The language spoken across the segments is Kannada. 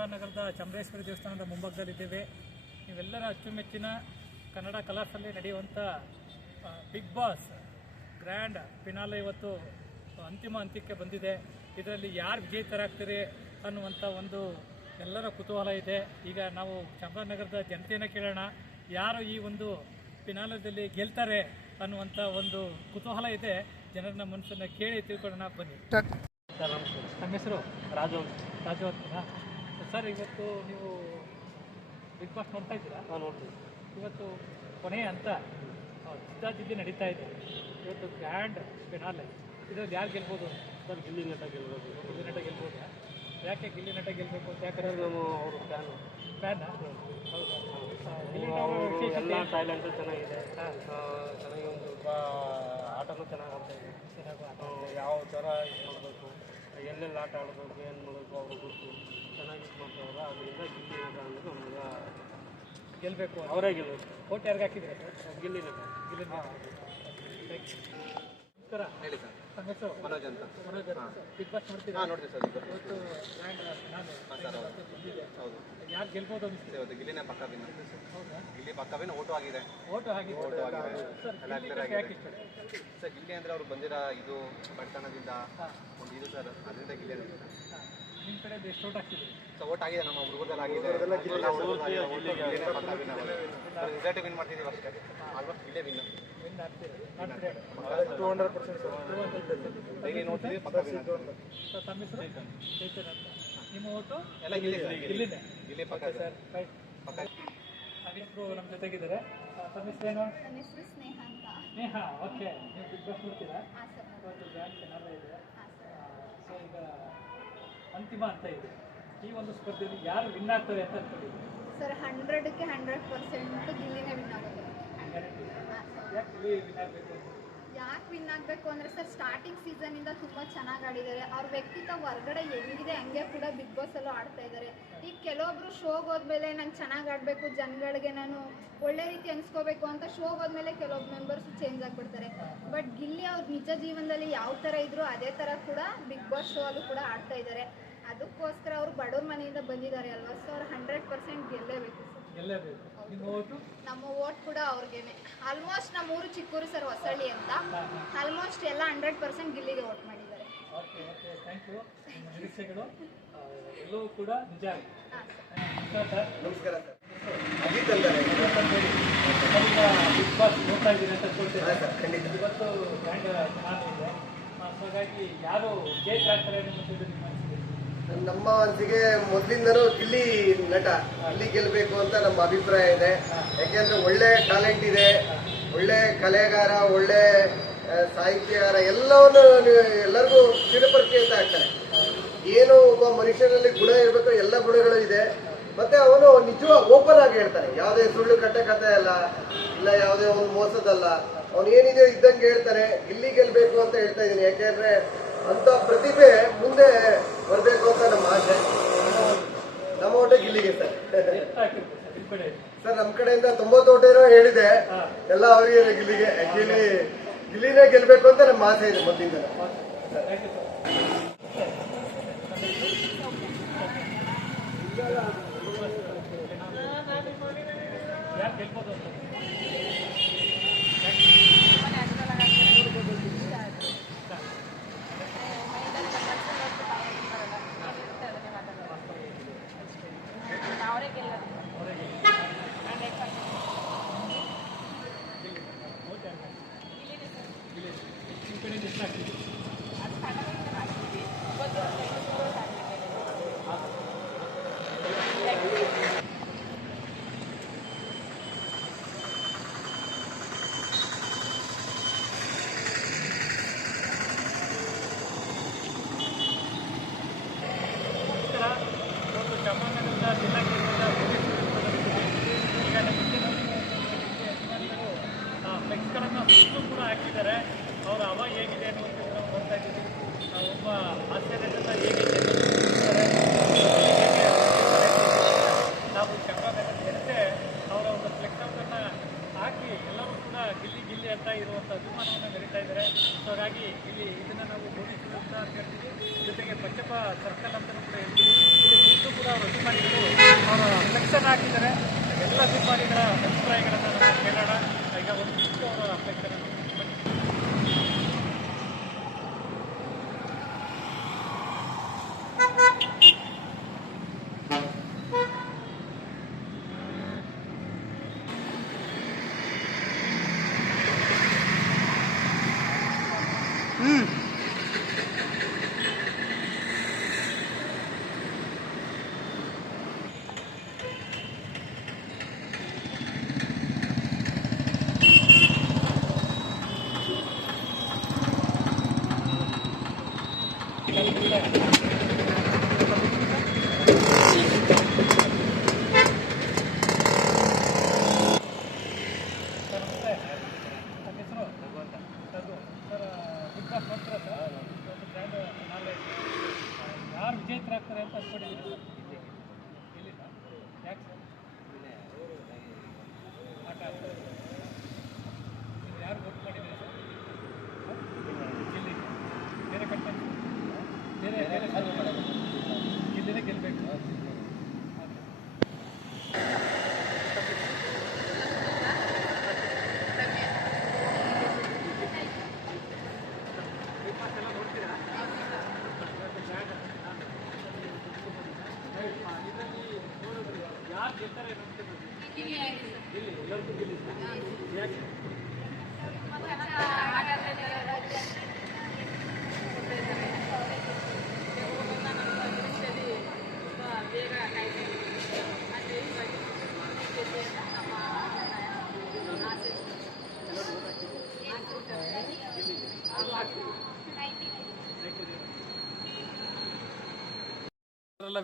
ಚಾಮರಾಜನಗರದ ಚಾಮರೇಶ್ವರಿ ದೇವಸ್ಥಾನದ ಮುಂಭಾಗದಲ್ಲಿದ್ದೇವೆ. ನೀವೆಲ್ಲರ ಅಚ್ಚುಮೆಚ್ಚಿನ ಕನ್ನಡ ಕಲರ್ಸಲ್ಲಿ ನಡೆಯುವಂಥ ಬಿಗ್ ಬಾಸ್ ಗ್ರ್ಯಾಂಡ್ ಫಿನಾಲೆ ಇವತ್ತು ಅಂತಿಮ ಹಂತಕ್ಕೆ ಬಂದಿದೆ. ಇದರಲ್ಲಿ ಯಾರು ವಿಜೇತರಾಗ್ತಾರೆ ಅನ್ನುವಂಥ ಒಂದು ಎಲ್ಲರ ಕುತೂಹಲ ಇದೆ. ಈಗ ನಾವು ಚಾಮರಾಜನಗರದ ಜನತೆಯನ್ನು ಕೇಳೋಣ, ಯಾರು ಈ ಒಂದು ಫಿನಾಲದಲ್ಲಿ ಗೆಲ್ತಾರೆ ಅನ್ನುವಂಥ ಒಂದು ಕುತೂಹಲ ಇದೆ. ಜನರನ್ನ ಮನಸ್ಸನ್ನು ಕೇಳಿ ತಿಳ್ಕೊಳ್ಳೋಣ, ಬನ್ನಿ. ಸರ್ ನಮಸ್ತೆ. ನಮ್ಮ ಹೆಸರು ರಾಜು ಅಂತೀರಾ ಸರ್? ಇವತ್ತು ನೀವು ಬಿಗ್ ಬಾಸ್ ನೋಡ್ತಾ ಇದ್ದೀರಾ? ನೋಡ್ತೀವಿ. ಇವತ್ತು ಕೊನೆಯ ಹಂತ ಜಿದ್ದಾಜಿದ್ದಿ ನಡೀತಾ ಇದೆ. ಇವತ್ತು ಗ್ರ್ಯಾಂಡ್ ಫಿನಾಲೆ, ಇದರಲ್ಲಿ ಯಾರು ಗೆಲ್ಬೋದು ಸರ್? ಗಿಲ್ಲಿ ನಟ ಗೆಲ್ಬೋದು. ಗಿಲ್ಲಿ ನಟ ಗೆಲ್ಬೋದು. ಯಾಕೆ ಗಿಲ್ಲಿ ನಟ ಗೆಲ್ಲಬೇಕು ಅಂತ? ಯಾಕಂದರೆ ನಾವು ಅವರು ಫ್ಯಾನ್. ಹೌದಾ? ಎಲ್ಲ ಟ್ಯಾಲೆಂಟು ಚೆನ್ನಾಗಿದೆ. ಚೆನ್ನಾಗಿ ಒಂದು ಸ್ವಲ್ಪ ಆಟನೂ ಚೆನ್ನಾಗಿ ಆಡ್ತಾಯಿದೆ. ಯಾವ ಥರ ಇದು ಮಾಡಬೇಕು, ಎಲ್ಲೆಲ್ಲಿ ಆಟ ಆಡಬೇಕು, ಏನು ಮಾಡಬೇಕು ಅವರು ಗೊತ್ತು, ಚೆನ್ನಾಗಿ ಇದು ಮಾಡ್ತಾವ್ರೆ. ಅದರಿಂದ ಗಿಲ್ಲಿ ನಟ ಅಂದರೆ ನಮ್ಗೆ ಗೆಲ್ಲಬೇಕು, ಅವರೇ ಗೆಲ್ಲಬೇಕು. ಓಟ್ ಯಾರಿಗೆ ಹಾಕಿದ್ರೆ ಸರ್? ಗಿಲ್ಲಿ ನಟ. ನಮಸ್ಕಾರ. ಹೇಳಿ ಸರ್. ನಮ್ಮ ಹೆಸರು ಮನೋಜ್ ಅಂತ. ಬಿಗ್ ಬಾಸ್ ನೋಡ್ತೀರಾ? ನೋಡ್ತೀವಿ ಸರ್. ಇವತ್ತು ಬಂದಿದೆ. ಹೌದು. ಯಾರು ಗೆಲ್ಬೋದು ಅನಿಸ್ತಿದೆ? ಇವತ್ತು ಗಿಲ್ಲಿನೇ ಪಕ್ಕ ವಿನ್. ಹೌದಾ? ಗಿಲ್ಲಿ ಪಕ್ಕ ವಿನ್. ಓಟು ಆಗಿದೆ ಸರ್. ಗಿಲ್ಲಿ ಅಂದರೆ ಅವ್ರು ಬಂದಿರೋ ಇದು ಬಡತನದಿಂದ ಒಂದು ಇದು ಸರ್, ಅದರಿಂದ ಗಿಲ್ಲಿ ಅಂತ. ನಿಮ್ಮ ಕಡೆ ಎಷ್ಟು ಓಟ್ ಹಾಕ್ತಿದ್ರಿ ಸರ್? ಓಟ್ ಆಗಿದೆ, ನಮ್ಮ ಹುಡುಗರಲ್ಲಿ ಆಗಿದೆ. ರಿಸಲ್ಟ್ ವಿನ್ ಮಾಡ್ತಿದ್ದೀವಿ ಅಷ್ಟೇ. ಆಲ್ಮೋಸ್ಟ್ ಗಿಲ್ಲೇ ವಿನ್ ಆಗ್ತೀವಿ. 200% ಡೈಲಿ ನೋಡ್ತೀವಿ, ಪಕ್ಕ ವಿನ್ ಆಗ್ತೀವಿ. ಸರ್ ತಮ್ಮ ಹೆಸರು? ಚೈತನ್ಯ ಅಂತ. ನಿಮ್ಮ ಓಟು ಎಲ್ಲ ಗಿಲ್ಲಿ ಪಕ್ಕ ಸರ್. ಪಕ್ಕ. ನಾವಿಬ್ಬರು ನಮ್ಮ ಜೊತೆಗಿದ್ದಾರೆ. ತಮ್ಮ ಹೆಸರೇನು? ನನ್ನ ಹೆಸರು ಸ್ನೇಹ ಅಂತ. ಸ್ನೇಹ, ಓಕೆ. ನೀವು ಬಿಗ್ ಬಾಸ್ ನೋಡ್ತೀರಾ? ಇವತ್ತು ಗ್ರ್ಯಾಂಡ್ ಫಿನಾಲೆ ಇದೆ. ಸೊ ಈಗ ಅಂತಿಮ ಅಂತ ಇದೆ. ಈ ಒಂದು ಸ್ಪರ್ಧೆಯಲ್ಲಿ ಯಾರು ವಿನ್ ಆಗ್ತಾರೆ ಅಂತ ಅನ್ಕೊಂಡಿದ್ದೀವಿ ಸರ್? 100ಕ್ಕೆ 100% ಗಿಲ್ಲಿನೇ ವಿನ್ ಆಗುತ್ತೆ. ಯಾಕೆ ವಿನ್ ಆಗಬೇಕು ಅಂದರೆ ಸರ್, ಸ್ಟಾರ್ಟಿಂಗ್ ಸೀಸನಿಂದ ತುಂಬ ಚೆನ್ನಾಗಿ ಆಡಿದ್ದಾರೆ. ಅವ್ರ ವ್ಯಕ್ತಿತ್ವ ಹೊರಗಡೆ ಹೆಂಗಿದೆ ಹಂಗೆ ಕೂಡ ಬಿಗ್ ಬಾಸಲ್ಲೂ ಆಡ್ತಾ ಇದ್ದಾರೆ. ಈಗ ಕೆಲವೊಬ್ರು ಶೋಗೆ ಹೋದ್ಮೇಲೆ ನಂಗೆ ಚೆನ್ನಾಗಿ ಆಡಬೇಕು, ಜನಗಳಿಗೆ ನಾನು ಒಳ್ಳೆ ರೀತಿ ಅನ್ಸ್ಕೋಬೇಕು ಅಂತ ಶೋಗೆ ಹೋದ್ಮೇಲೆ ಕೆಲವೊಬ್ಬ ಮೆಂಬರ್ಸು ಚೇಂಜ್ ಆಗಿಬಿಡ್ತಾರೆ. ಬಟ್ ಗಿಲ್ಲಿ ಅವ್ರ ನಿಜ ಜೀವನದಲ್ಲಿ ಯಾವ ಥರ ಇದ್ರು ಅದೇ ಥರ ಕೂಡ ಬಿಗ್ ಬಾಸ್ ಶೋ ಅಲ್ಲೂ ಕೂಡ ಆಡ್ತಾ ಇದ್ದಾರೆ. ಅದಕ್ಕೋಸ್ಕರ ಅವರು ಬಡವ್ರ ಮನೆಯಿಂದ ಬಂದಿದ್ದಾರೆ ಅಲ್ವಾ, ಸೊ ಅವ್ರು 100% ಗೆಲ್ಲೇಬೇಕು ಸರ್. ನಮ್ಮ ಓಟ್ ಕೂಡ ಅವ್ರಿಗೇನೆ. ಆಲ್ಮೋಸ್ಟ್ ನಮ್ಮ ಊರು ಚಿಕ್ಕೂರು ಸರ್, ಹೊಸಳ್ಳಿ ಅಂತ. ಆಲ್ಮೋಸ್ಟ್ ಎಲ್ಲ 100% ಗಿಲ್ಲಿಗೆ ವೋಟ್ ಮಾಡಿದ್ದಾರೆ. ಎಲ್ಲವೂ ಕೂಡ ನಿಜ. ನಮಸ್ಕಾರ ಸರ್. ಅಜಿತ್ ಅಂತಾರೆ. ಬಿಗ್ ಬಾಸ್ ನೋಡ್ತಾ ಇದ್ದೀನಿ ಅಂತ ಅನ್ಕೊಳ್ತೀರಾ? ಖಂಡಿತ. ಇವತ್ತು ಗ್ರ್ಯಾಂಡ್ ಫಿನಾಲೆ ಇದೆ. ಹಾಗಾಗಿ ಯಾರು ವಿಜೇತರಾಗ್ತಾರೆ ಅನ್ನೋದು ನಿಮ್ಮ ಅನಿಸಿಕೆ? ನಮ್ಮ ಮನಸ್ಸಿಗೆ ಮೊದಲಿಂದನೂ ಗಿಲ್ಲಿ ನಟ, ಗಿಲ್ಲಿ ಗೆಲ್ಲಬೇಕು ಅಂತ ನಮ್ಮ ಅಭಿಪ್ರಾಯ ಇದೆ. ಯಾಕೆಂದ್ರೆ ಒಳ್ಳೆ ಟ್ಯಾಲೆಂಟ್ ಇದೆ, ಒಳ್ಳೆ ಕಲೆಗಾರ, ಒಳ್ಳೆ ಸಾಹಿತ್ಯಗಾರ, ಎಲ್ಲವನ್ನು ಎಲ್ಲರಿಗೂ ಚಿರಪರಿಚಯ ಆಗ್ತಾನೆ. ಏನು ಒಬ್ಬ ಮನುಷ್ಯನಲ್ಲಿ ಗುಣ ಇರಬೇಕು, ಎಲ್ಲ ಗುಣಗಳು ಇದೆ. ಮತ್ತೆ ಅವನು ನಿಜವಾಗಿ ಓಪನ್ ಆಗಿ ಹೇಳ್ತಾನೆ, ಯಾವುದೇ ಸುಳ್ಳು ಕಟ್ಟೆ ಕಥೆ ಅಲ್ಲ, ಇಲ್ಲ ಯಾವುದೇ ಒಂದು ಮೋಸದಲ್ಲ. ಅವನು ಏನಿದೆಯೋ ಇದ್ದಂಗೆ ಹೇಳ್ತಾನೆ. ಗಿಲ್ಲಿ ಗೆಲ್ಲಬೇಕು ಅಂತ ಹೇಳ್ತಾ ಇದ್ದೀನಿ. ಯಾಕೆಂದ್ರೆ ಅಂತ ಪ್ರತಿಭೆ ಮುಂದೆ ಬರಬೇಕು ಅಂತ ನಮ್ಮ ಆಸೆ. ನಮ್ಮ ಓಟ ಗಿಲ್ಲಿಗೆ ಸರ್. ಸರ್ ನಮ್ಮ ಕಡೆಯಿಂದ 90 ಓಟೇನೋ ಹೇಳಿದೆ, ಎಲ್ಲ ಅವರಿಗೆ ಗಿಲ್ಲಿಗೆ. ಗಿಲ್ಲಿನೇ ಗೆಲ್ಲಬೇಕು ಅಂತ ನಮ್ಮ ಆಸೆ ಇದೆ ಮೊದಲಿಂದ. ಯಾರು ಗೆಲ್ಬೋದು ಅಂತ? ಚಾಮರಾಜನಗರದ ಜಿಲ್ಲಾ ಕೇಂದ್ರದ ಈಗ ಫ್ಲೆಕ್ಸ್ಗಳನ್ನು ಸುತ್ತಲೂ ಕೂಡ ಹಾಕಿದ್ದಾರೆ. ಅವರ ಹವ ಹೇಗಿದೆ ಅನ್ನುವಂಥದ್ದು ನಾವು ನೋಡ್ತಾ ಇದ್ದೀವಿ. ಒಬ್ಬ ಹಾಸ್ಯ ನಟ ಹೇಗೆ ನಾವು ಚಾಮರಾಜನಗರ ಜನತೆ ಅವರ ಒಂದು ಫ್ಲೆಕ್ಸನ್ನು ಹಾಕಿ ಎಲ್ಲರೂ ಕೂಡ ಗಿಲ್ಲಿ ಗಿಲ್ಲಿ ಅಂತ ಇರುವಂಥ ಅಭಿಮಾನವನ್ನು ಮೆರೀತಾ ಇದ್ದಾರೆ. ಸೊ ಹಾಗಾಗಿ ಇಲ್ಲಿ ಇದನ್ನು ನಾವು ಬೋಧಿಸುವುದು ಅಂತ ಹೇಳ್ತೀವಿ. ಜೊತೆಗೆ ಪಚ್ಚಪ್ಪ ಸರ್ಕಲ್ ಅಂತಲೂ ಕೂಡ ಹೇಳ್ತೀವಿ. ಇದು ಕೂಡ ಅವರು ಅಭಿಮಾನಿಗಳು ಅವರ ಫ್ಲೆಕ್ಸನ್ನು ಹಾಕಿದ್ದಾರೆ. ಎಲ್ಲ ಅಭಿಮಾನಿಗಳ ಅಭಿಪ್ರಾಯಗಳನ್ನು ನಾವು ಕೇಳೋಣ. ಈಗ ಒಂದಿಷ್ಟು ಅವರ ಫ್ಲೆಕ್ಸನ್ನು ಯಾರು ವಿಜೇತರಾಗ್ತಾರೆ ಅಂತ ಅಂದ್ಕೊಂಡಿದ್ದೀರಿ ಸರ್? ಇಲ್ಲಿಂದ ಯಾಕೆ ಸರ್ ಆಟ ಆಡ್ತಾರೆ? ನೀವು ಯಾರು ವೋಟ್ ಮಾಡಿದ್ದೀರಿ ಸರ್? ಗಿಲ್ಲಿ ಬೇರೆ ಕಂಟೆಂಟ್ ಬೇರೆ ಗಿಲ್ಲಿನೇ ಗೆಲ್ಲಬೇಕು. ಯಾರು ಗೆಲ್ತಾರೆ ಗಿಲ್ಲಿ ಎಲ್ಲರಿಗೂ ಗಿಲ್ಲಿ ಯಾಕೆ?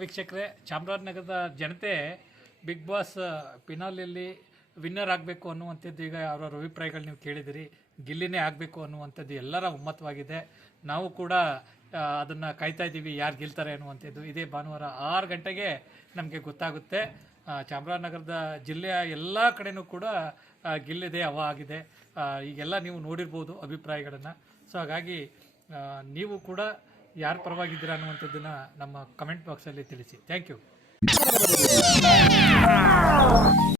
ವೀಕ್ಷಕರೇ, ಚಾಮರಾಜನಗರದ ಜನತೆ ಬಿಗ್ ಬಾಸ್ ಫಿನಾಲೆಯಲ್ಲಿ ವಿನ್ನರ್ ಆಗಬೇಕು ಅನ್ನುವಂಥದ್ದು ಈಗ ಅವರ ಅಭಿಪ್ರಾಯಗಳು ನೀವು ಕೇಳಿದಿರಿ. ಗಿಲ್ಲಿನೇ ಆಗಬೇಕು ಅನ್ನುವಂಥದ್ದು ಎಲ್ಲರ ಒಮ್ಮತವಾಗಿದೆ. ನಾವು ಕೂಡ ಅದನ್ನು ಕಾಯ್ತಾ ಇದ್ದೀವಿ ಯಾರು ಗೆಲ್ತಾರೆ ಅನ್ನುವಂಥದ್ದು. ಇದೇ ಭಾನುವಾರ 6 ಗಂಟೆಗೆ ನಮಗೆ ಗೊತ್ತಾಗುತ್ತೆ. ಚಾಮರಾಜನಗರದ ಜಿಲ್ಲೆಯ ಎಲ್ಲ ಕಡೆನೂ ಕೂಡ ಗಿಲ್ಲಿದೆ ಹವಾ ಆಗಿದೆ. ಈಗೆಲ್ಲ ನೀವು ನೋಡಿರ್ಬೋದು ಅಭಿಪ್ರಾಯಗಳನ್ನು. ಸೊ ಹಾಗಾಗಿ ನೀವು ಕೂಡ ಯಾರು ಪರವಾಗಿದ್ದೀರಾ ಅನ್ನುವಂಥದ್ದನ್ನು ನಮ್ಮ ಕಮೆಂಟ್ ಬಾಕ್ಸಲ್ಲಿ ತಿಳಿಸಿ. Thank you.